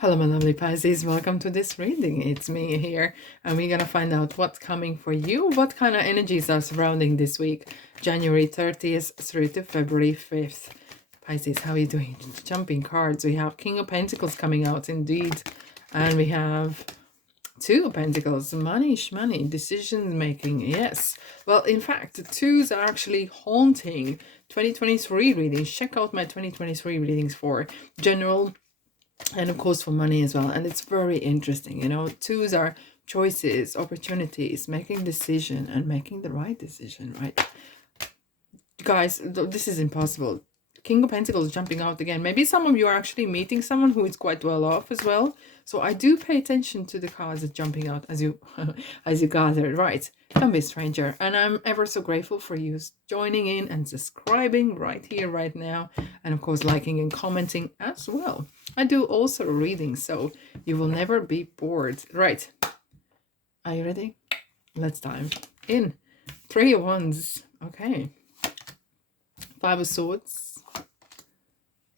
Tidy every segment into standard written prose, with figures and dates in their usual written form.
Hello, my lovely Pisces. Welcome to this reading. It's me here, and we're gonna find out what's coming for you. What kind of energies are surrounding this week, January 30th through to February 5th. Pisces, how are you doing? Jumping cards. We have King of Pentacles coming out, indeed, and we have Two of Pentacles, money, shmoney, decision making. Yes. Well, in fact, twos are actually haunting 2023 readings. Check out my 2023 readings for general and of course for money as well. And it's very interesting, you know. Twos are choices, opportunities, making decision and making the right decision, right? Guys, this is impossible. King of Pentacles jumping out again. Maybe some of you are actually meeting someone who is quite well off as well. So I do pay attention to the cards that jumping out as you as you gathered, right? Don't be a stranger. And I'm ever so grateful for you joining in and subscribing right here, right now. And of course, liking and commenting as well. I do also readings, so you will never be bored. Right. Are you ready? Let's dive in. 3 of Wands. Okay. 5 of Swords.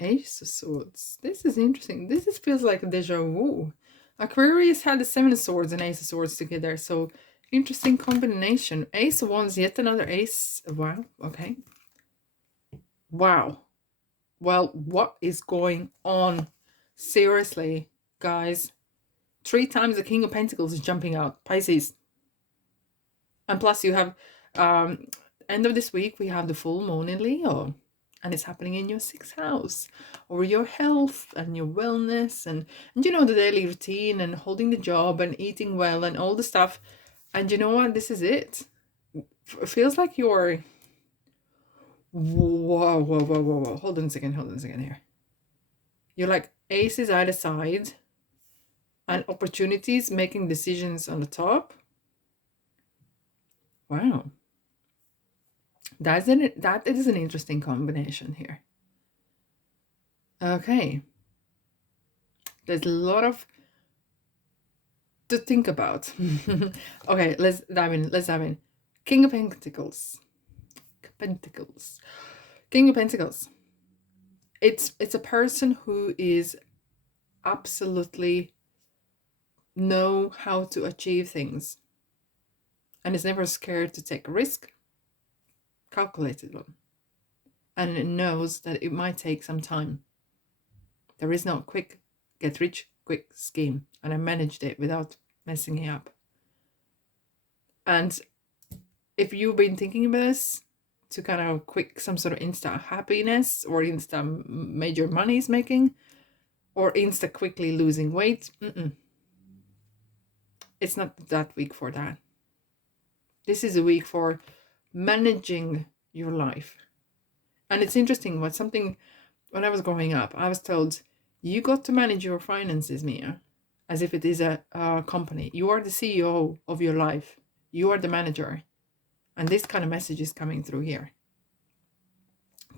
Ace of Swords. This is interesting. This feels like a deja vu. Aquarius had the 7 of Swords and Ace of Swords together. So, interesting combination. Ace of Wands, yet another Ace. Wow. Okay. Wow. Well, what is going on? Seriously, guys. 3 times the King of Pentacles is jumping out. Pisces. And plus you have, end of this week, we have the full moon in Leo. And it's happening in your 6th house, or your health and your wellness and you know, the daily routine and holding the job and eating well and all the stuff. And you know what? This is it. It feels like you're... Whoa. Hold on a second here. You're like aces either side and opportunities, making decisions on the top. Wow. That is an interesting combination here. Okay. There's a lot of to think about. Okay, let's dive in. King of Pentacles. King of Pentacles. It's a person who is absolutely know how to achieve things and is never scared to take a risk, calculated one, and it knows that it might take some time. There is no quick get rich quick scheme, and I managed it without messing it up. And if you've been thinking about this to kind of quick some sort of instant happiness or instant major money is making or insta quickly losing weight, it's not that week for that. This is a week for managing your life. And it's interesting, when I was growing up, I was told, you got to manage your finances, Mia, as if it is a company. You are the CEO of your life. You are the manager. And this kind of message is coming through here.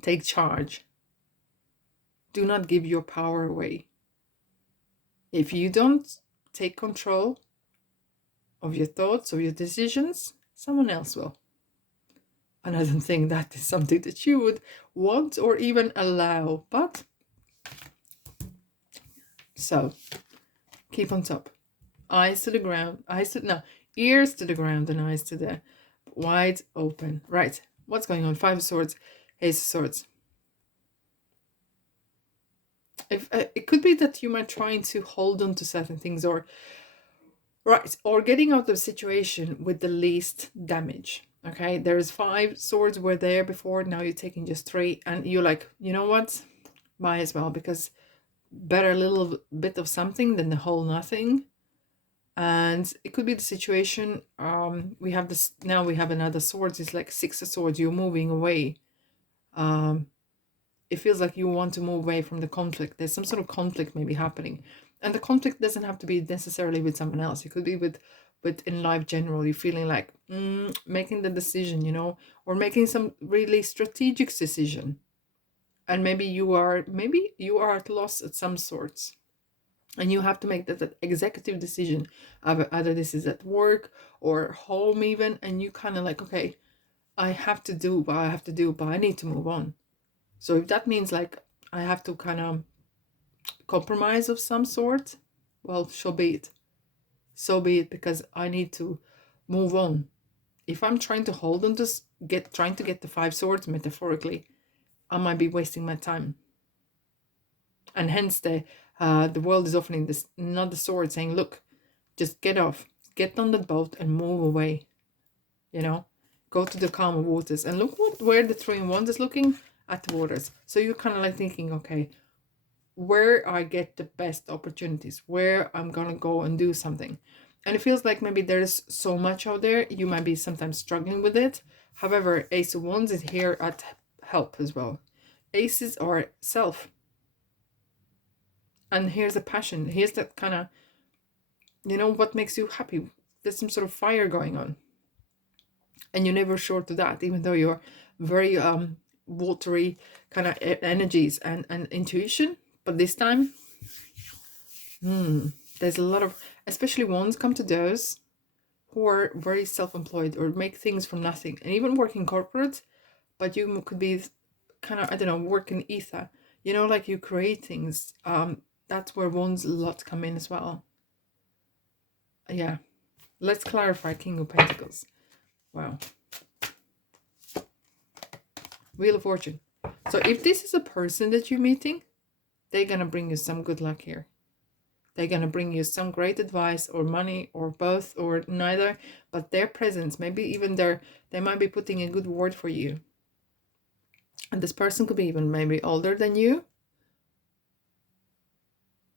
Take charge. Do not give your power away. If you don't take control of your thoughts, of your decisions, someone else will. And I don't think that is something that you would want or even allow. But, so, keep on top. Eyes to the ground. Ears to the ground and eyes to the wide open. Right. What's going on? 5 of Swords, Ace of Swords. If it could be that you might trying to hold on to certain things, or getting out of the situation with the least damage. Okay, there's 5 swords were there before. Now you're taking just 3, and you're like, you know what? Might as well, because better a little bit of something than the whole nothing. And it could be the situation. We have this now. We have another swords. It's like 6 of Swords. You're moving away. It feels like you want to move away from the conflict. There's some sort of conflict maybe happening, and the conflict doesn't have to be necessarily with someone else. It could be with in life general. You're feeling like making the decision, you know, or making some really strategic decision, and maybe you are at loss at some sorts. And you have to make that executive decision. Either this is at work or home even. And you kind of like, okay, I have to do what I have to do, but I need to move on. So if that means like I have to kind of compromise of some sort, well, so be it. So be it, because I need to move on. If I'm trying to hold on to trying to get the 5 swords metaphorically, I might be wasting my time. And hence the world is offering this another sword, saying, look, just get off, get on the boat and move away. Go to the calmer waters. And look where the 3 in Wands is looking at the waters. So you're kind of like thinking, okay, where I get the best opportunities, where I'm gonna go and do something. And it feels like maybe there's so much out there, you might be sometimes struggling with it. However, Ace of Wands is here at help as well. Aces are self. And here's a passion. Here's that kind of, what makes you happy. There's some sort of fire going on. And you're never short of that, even though you're very watery kind of energies and intuition. But this time, there's a lot of, especially Wands come to those who are very self-employed or make things from nothing. And even work in corporate, but you could be kind of, I don't know, work in ether. Like you create things. That's where Wands a lot come in as well. Yeah. Let's clarify King of Pentacles. Wow. Wheel of Fortune. So if this is a person that you're meeting, they're going to bring you some good luck here. They're going to bring you some great advice or money or both or neither. But their presence, maybe even they might be putting a good word for you. And this person could be even maybe older than you.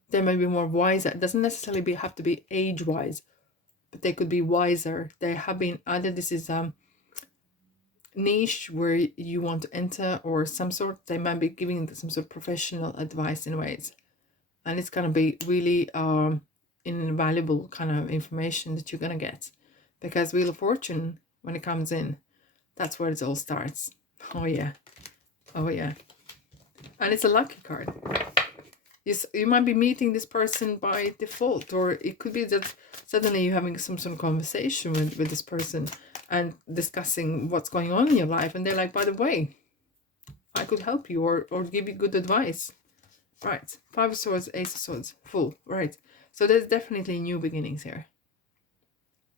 They may be more wiser. It doesn't necessarily have to be age-wise, but they could be wiser. They have been, either this is niche where you want to enter or some sort, they might be giving some sort of professional advice in ways. And it's going to be really invaluable kind of information that you're going to get. Because Wheel of Fortune, when it comes in, that's where it all starts. Oh yeah. Oh yeah. And it's a lucky card. You might be meeting this person by default, or it could be that suddenly you're having some sort of conversation with this person and discussing what's going on in your life. And they're like, by the way, I could help you or give you good advice. Right. 5 of Swords, Ace of Swords, full. Right. So there's definitely new beginnings here.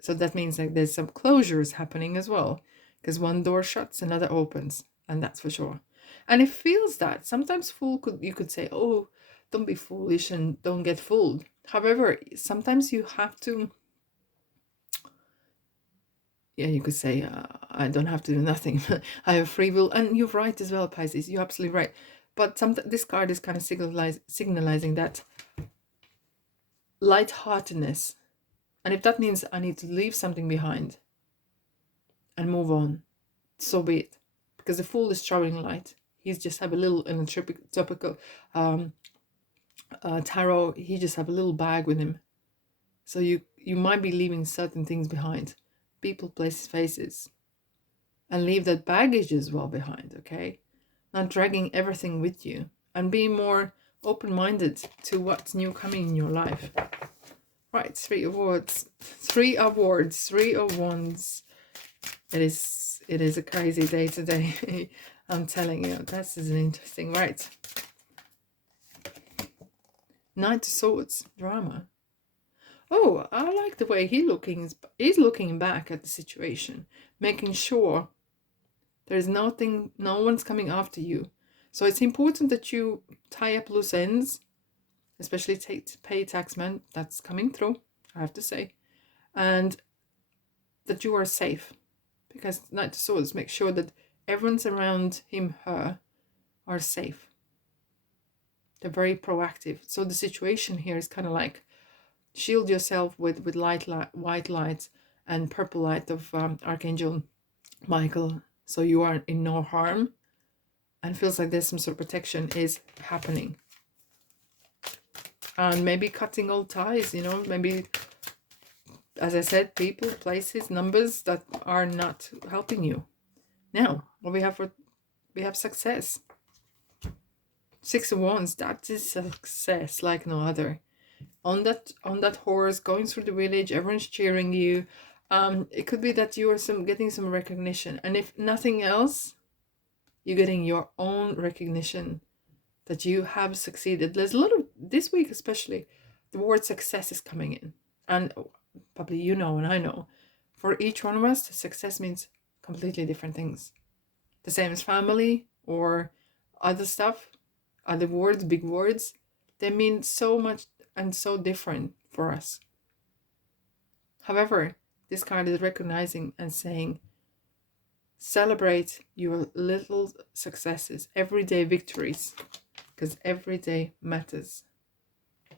So that means like there's some closures happening as well. Because one door shuts, another opens. And that's for sure. And it feels that. Sometimes you could say, oh, don't be foolish and don't get fooled. However, sometimes you have to, you could say, I don't have to do nothing. I have free will. And you're right as well, Pisces. You're absolutely right. But this card is kind of signalizing that lightheartedness. And if that means I need to leave something behind and move on, so be it. Because the Fool is traveling light. He's just have a little, in a typical tarot, he just have a little bag with him. So you might be leaving certain things behind. People, places, faces. And leave that baggage as well behind, okay? Not dragging everything with you. And being more open-minded to what's new coming in your life. Right, 3 awards. 3 awards. 3 of Wands. It is a crazy day today. I'm telling you, this is an interesting. Right. Knight of Swords, drama. Oh, I like the way he's looking back at the situation, making sure there's no one's coming after you. So it's important that you tie up loose ends, especially pay taxman. That's coming through, I have to say, and that you are safe. Because Knight of Swords make sure that everyone's around him, her, are safe. They're very proactive. So the situation here is kind of like shield yourself with white light and purple light of Archangel Michael, so you are in no harm, and feels like there's some sort of protection is happening. And maybe cutting old ties, maybe, as I said, people, places, numbers that are not helping you. Now, what we have success. 6 of Wands, that is success like no other. On that horse, going through the village, everyone's cheering you. It could be that you are getting some recognition. And if nothing else, you're getting your own recognition that you have succeeded. There's a lot of this week especially, the word success is coming in. And probably you know, and I know, for each one of us, success means completely different things. The same as family or other stuff, other words, big words, they mean so much and so different for us. However, this card is recognizing and saying, celebrate your little successes, everyday victories, because every day matters.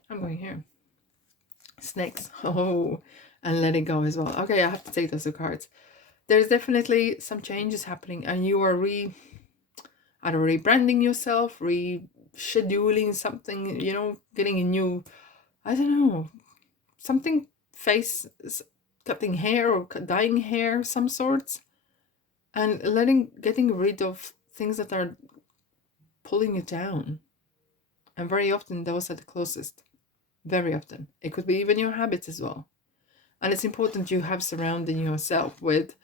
I'm going here. Snakes. Oh, and let it go as well. Okay, I have to take those two cards. There's definitely some changes happening, and you are either rebranding yourself, rescheduling something, you know, getting a new, I don't know, something, face, cutting hair or dyeing hair, some sorts, and getting rid of things that are pulling you down. And very often those are the closest. Very often. It could be even your habits as well. And it's important you have surrounding yourself with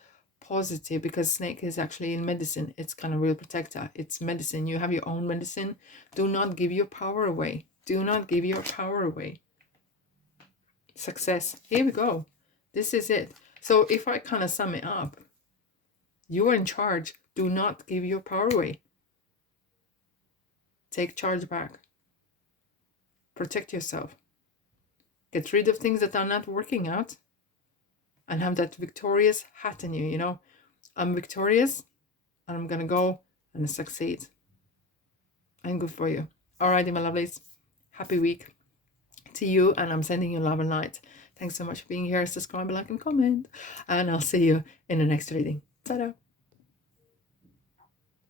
positive, because snake is actually in medicine. It's kind of real protector. It's medicine. You have your own medicine. Do not give your power away. Do not give your power away. Success. Here we go. This is it. So if I kind of sum it up, you are in charge. Do not give your power away. Take charge back. Protect yourself. Get rid of things that are not working out. And have that victorious hat in you, you know. I'm victorious, and I'm going to go and succeed. I'm good for you. Alrighty, my lovelies. Happy week to you, and I'm sending you love and light. Thanks so much for being here. Subscribe, like, and comment. And I'll see you in the next reading. Ta-da!